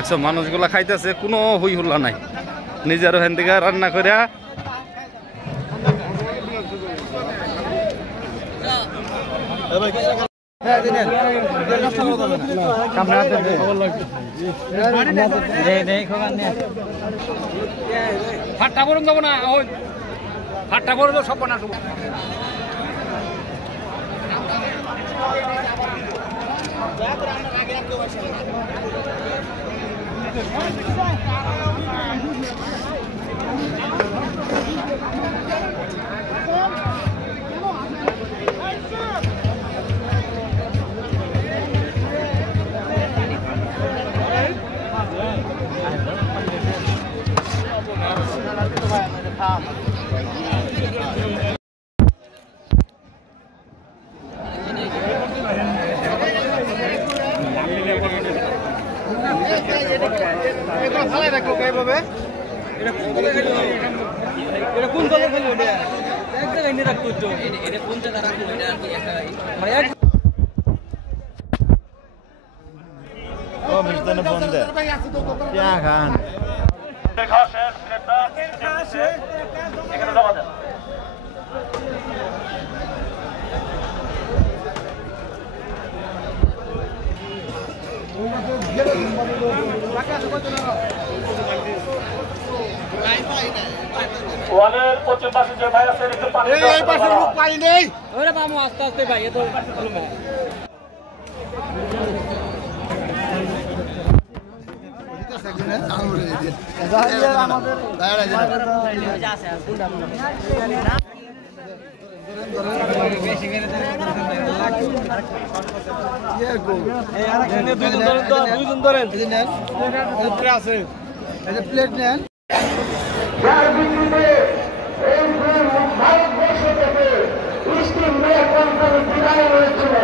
দেখছো মানুষগুলা খাইতেছে, কোনো হুই হুল্লা নাই, নিজের ওখান থেকে রান্না করে ফাটটা করুন যাবো না, ওই ফাটটা করে তো সব বানা ওয়ালের পশ্চিম পাশে যে ভাই আছে একটু পানি এই পাশে লোক পানি নেই ওরে মামু আস্তে আস্তে ভাই এত প্লেট নেন যার ভিত্তিতে এই ভারতবর্ষ থেকে ইস্ট ইন্ডিয়া কোম্পানি বিদায় হয়েছিল।